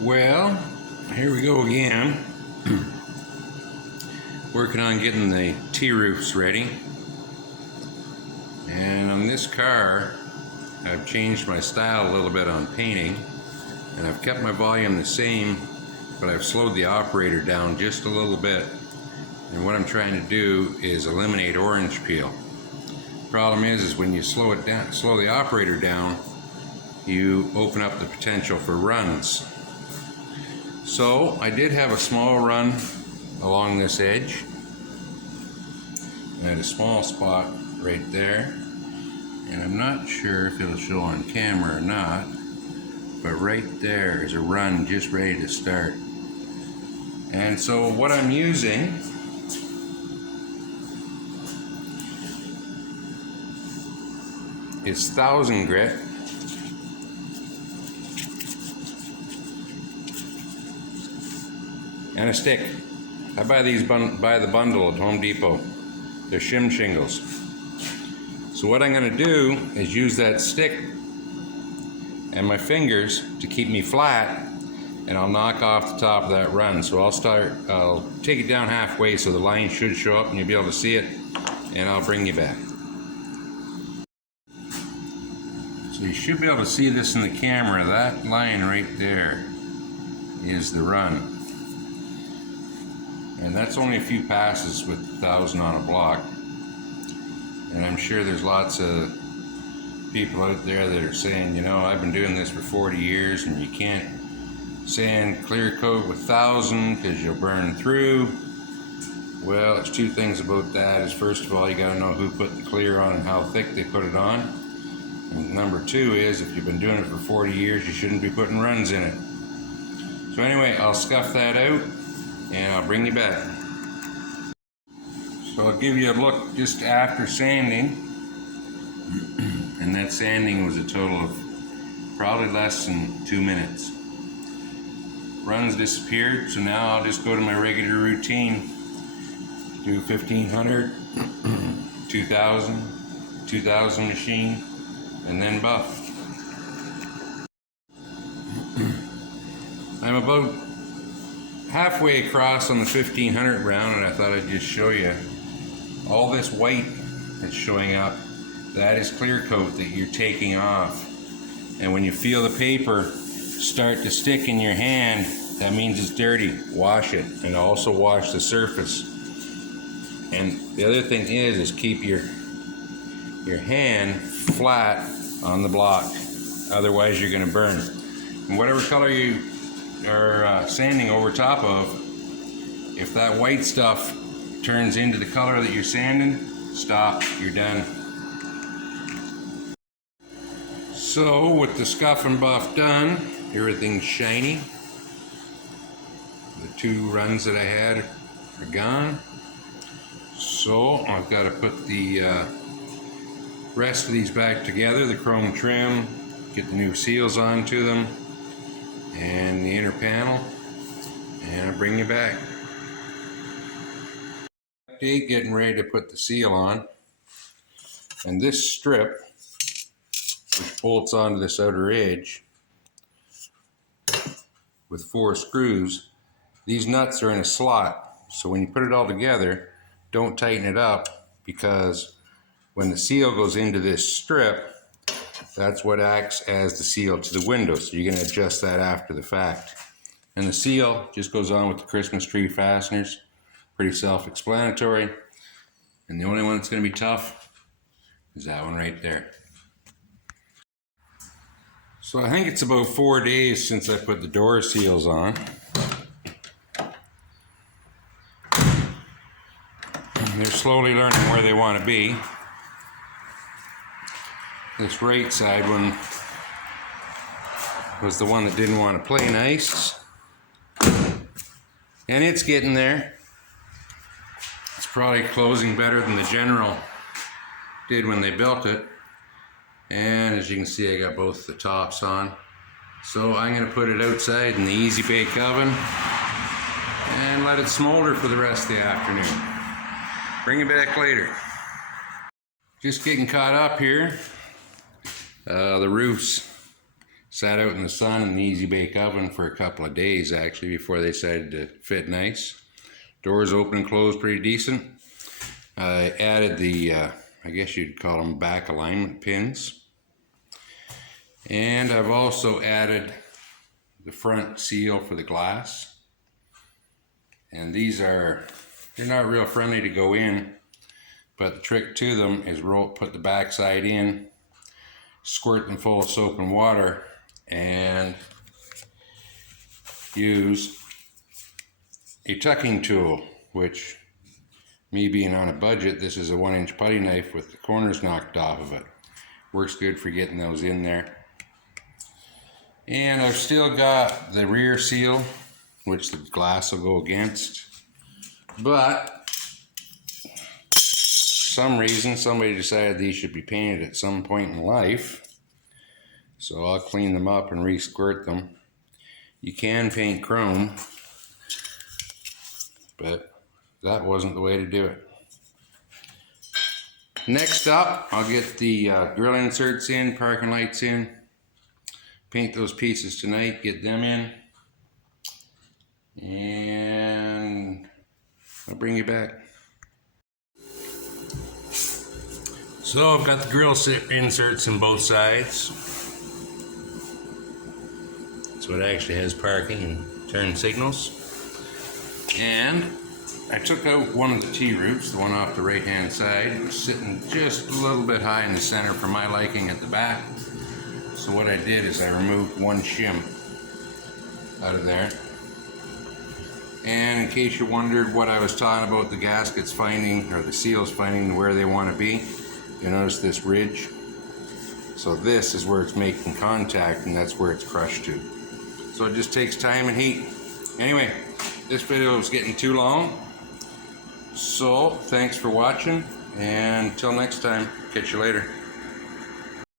Well, here we go again. Working on getting the T-roofs ready. And on this car, I've changed my style a little bit on painting. And I've kept my volume the same, but I've slowed the operator down just a little bit. And what I'm trying to do is eliminate orange peel. Problem is when you slow the operator down, you open up the potential for runs. So I did have a small run along this edge. I had a small spot right there, and I'm not sure if it'll show on camera or not, but right there is a run just ready to start. And so what I'm using is 1000 grit. And a stick. I buy these by the bundle at Home Depot. They're shim shingles. So what I'm going to do is use that stick and my fingers to keep me flat, and I'll knock off the top of that run. So I'll take it down halfway so the line should show up and you'll be able to see it, and I'll bring you back. So you should be able to see this in the camera. That line right there is the run. And that's only a few passes with 1000 on a block. And I'm sure there's lots of people out there that are saying, you know, I've been doing this for 40 years and you can't sand clear coat with 1000 because you'll burn through. Well, there's two things about that. Is first of all, you got to know who put the clear on and how thick they put it on. And number two is, if you've been doing it for 40 years, you shouldn't be putting runs in it. So anyway, I'll scuff that out and I'll bring you back. So I'll give you a look just after sanding. And that sanding was a total of probably less than 2 minutes. Runs disappeared, so now I'll just go to my regular routine. Do 1500, 2000 machine, and then buff. I'm about halfway across on the 1500 round, and I thought I'd just show you all this white that's showing up. That is clear coat that you're taking off. And when you feel the paper start to stick in your hand, that means it's dirty. Wash it, and also wash the surface. And the other thing is keep your hand flat on the block. Otherwise you're gonna burn. And whatever color you are sanding over top of, if that white stuff turns into the color that you're sanding, stop, you're done. So with the scuff and buff done, everything's shiny. The two runs that I had are gone. So I've got to put the rest of these back together, the chrome trim, get the new seals onto them, and the inner panel, and I'll bring you back. Update, getting ready to put the seal on. And this strip, which bolts onto this outer edge with 4 screws, these nuts are in a slot. So when you put it all together, don't tighten it up, because when the seal goes into this strip, that's what acts as the seal to the window. So you're going to adjust that after the fact. And the seal just goes on with the Christmas tree fasteners. Pretty self-explanatory. And the only one that's going to be tough is that one right there. So I think it's about 4 days since I put the door seals on. They're slowly learning where they want to be. This right side one was the one that didn't want to play nice. And it's getting there. It's probably closing better than the General did when they built it. And as you can see, I got both the tops on. So I'm going to put it outside in the Easy Bake Oven and let it smolder for the rest of the afternoon. Bring it back later. Just getting caught up here. The roof's Sat out in the sun in the easy bake oven for a couple of days actually before they decided to fit nice. Doors open and close pretty decent. I added the, I guess you'd call them back alignment pins. And I've also added the front seal for the glass. And these are, they're not real friendly to go in, but the trick to them is put the back side in, squirt them full of soap and water, and use a tucking tool, which, me being on a budget, this is a 1-inch putty knife with the corners knocked off of it. Works good for getting those in there. And I've still got the rear seal, which the glass will go against. But for some reason, somebody decided these should be painted at some point in life. So I'll clean them up and re-squirt them. You can paint chrome, but that wasn't the way to do it. Next up, I'll get the grill inserts in, parking lights in. Paint those pieces tonight, get them in, and I'll bring you back. So I've got the grill inserts in both sides. So it actually has parking and turn signals. And I took out one of the T-roots, the one off the right hand side. It was sitting just a little bit high in the center for my liking at the back. So what I did is I removed one shim out of there. And in case you wondered what I was talking about, the gaskets finding, or the seals finding where they want to be, you notice this ridge? So this is where it's making contact, and that's where it's crushed to. So it just takes time and heat. Anyway, this video is getting too long. So thanks for watching, and until next time, catch you later.